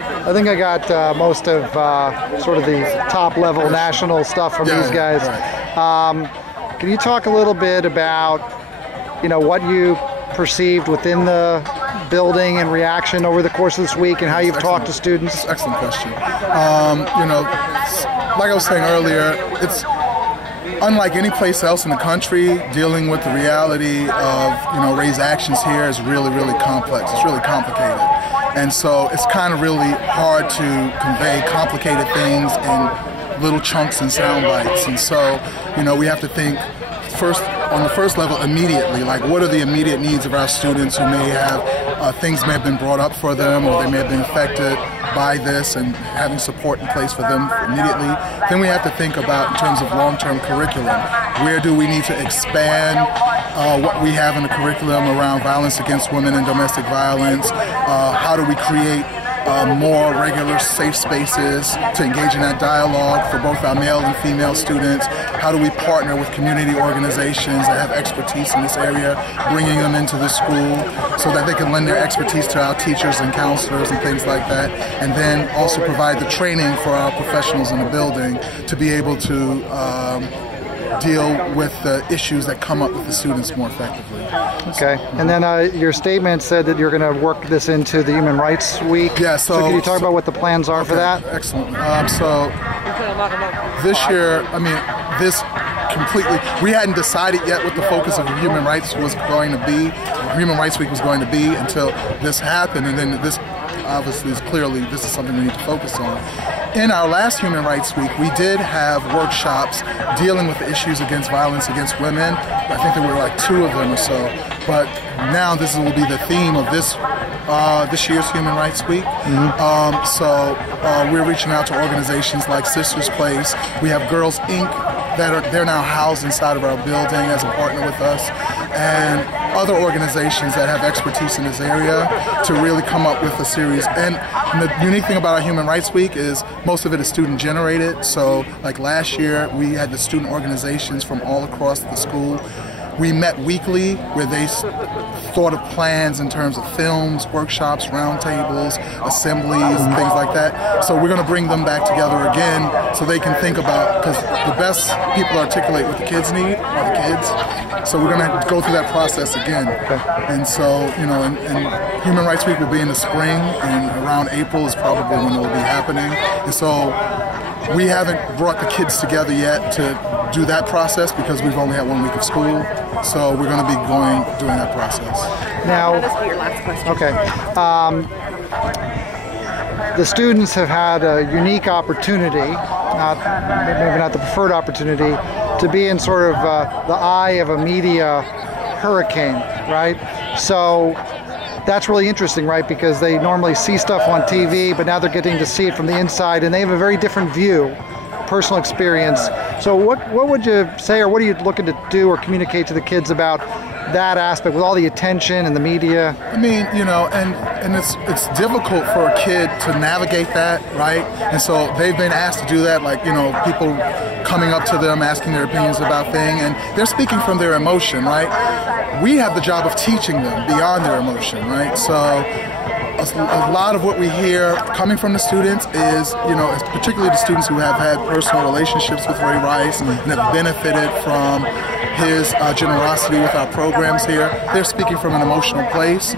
I think I got most of sort of the top-level national stuff from these guys. Right. Can you talk a little bit about, what you perceived within the building and reaction over the course of this week, and how you've talked to students? Excellent question. Like I was saying earlier, it's unlike any place else in the country. Dealing with the reality of raise actions here is really, really complex. It's really complicated. And so it's kind of really hard to convey complicated things in little chunks and sound bites. And so, we have to think first, on the first level, immediately, like what are the immediate needs of our students who may have, things may have been brought up for them, or they may have been affected by this, and having support in place for them immediately. Then we have to think about, in terms of long-term curriculum, where do we need to expand what we have in the curriculum around violence against women and domestic violence? How do we create more regular safe spaces to engage in that dialogue for both our male and female students? How do we partner with community organizations that have expertise in this area, bringing them into the school so that they can lend their expertise to our teachers and counselors and things like that, and then also provide the training for our professionals in the building to be able to deal with the issues that come up with the students more effectively. Okay, and then your statement said that you're going to work this into the Human Rights Week. Yeah, so can you talk about what the plans are for that? Excellent. So this year, this completely, we hadn't decided yet what the focus of Human Rights was going to be, Human Rights Week was going to be, until this happened, and then this obviously is clearly, this is something we need to focus on. In our last Human Rights Week, we did have workshops dealing with the issues against violence against women. I think there were like 2 of them or so. But now this will be the theme of this year's Human Rights Week. So we're reaching out to organizations like Sisters Place. We have Girls Inc. They're now housed inside of our building as a partner with us, and other organizations that have expertise in this area to really come up with a series. And the unique thing about our Human Rights Week is most of it is student generated. So like last year, we had the student organizations from all across the school. We met weekly where they thought of plans in terms of films, workshops, roundtables, assemblies, and things like that. So we're going to bring them back together again so they can think about, because the best people articulate what the kids need are the kids. So we're going to go through that process again. And so, and Human Rights Week will be in the spring, and around April is probably when it will be happening. And so we haven't brought the kids together yet to do that process because we've only had 1 week of school. So we're going to be doing that process. Now, that'll be your last question. Okay. The students have had a unique opportunity, maybe not the preferred opportunity, to be in sort of the eye of a media hurricane, right? So that's really interesting, right? Because they normally see stuff on TV, but now they're getting to see it from the inside, and they have a very different view, personal experience. So what would you say, or what are you looking to do or communicate to the kids about that aspect with all the attention and the media? And it's difficult for a kid to navigate that, right? And so they've been asked to do that, like, people coming up to them, asking their opinions about things, and they're speaking from their emotion, right? We have the job of teaching them beyond their emotion, right? So a lot of what we hear coming from the students is, particularly the students who have had personal relationships with Ray Rice and have benefited from his generosity with our programs here. They're speaking from an emotional place.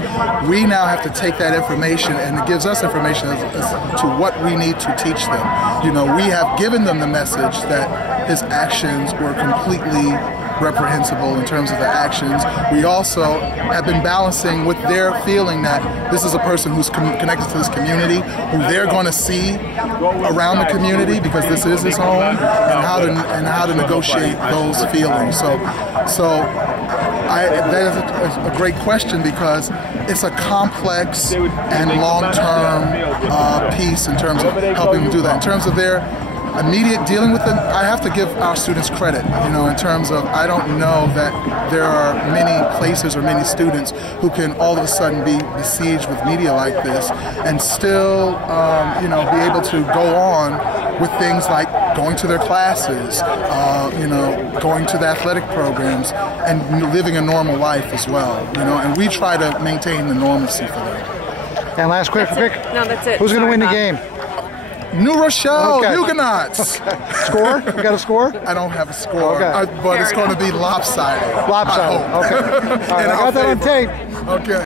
We now have to take that information, and it gives us information as to what we need to teach them. We have given them the message that his actions were completely reprehensible in terms of the actions. We also have been balancing with their feeling that this is a person who's connected to this community, who they're going to see around the community because this is his home, and how to negotiate those feelings. So that is a great question, because it's a complex and long-term piece in terms of helping them do that. In terms of their immediate dealing with it, I have to give our students credit, in terms of, I don't know that there are many places or many students who can all of a sudden be besieged with media like this and still, be able to go on with things like going to their classes, going to the athletic programs, and living a normal life as well, and we try to maintain the normalcy for them. And last question pick? No, that's it. Who's going to win the Bob. game? New Rochelle Okay. Huguenots. Score? You got a score? I don't have a score, Okay. but it's going to be lopsided. Lopsided. Okay. All right, I got that on tape. Okay.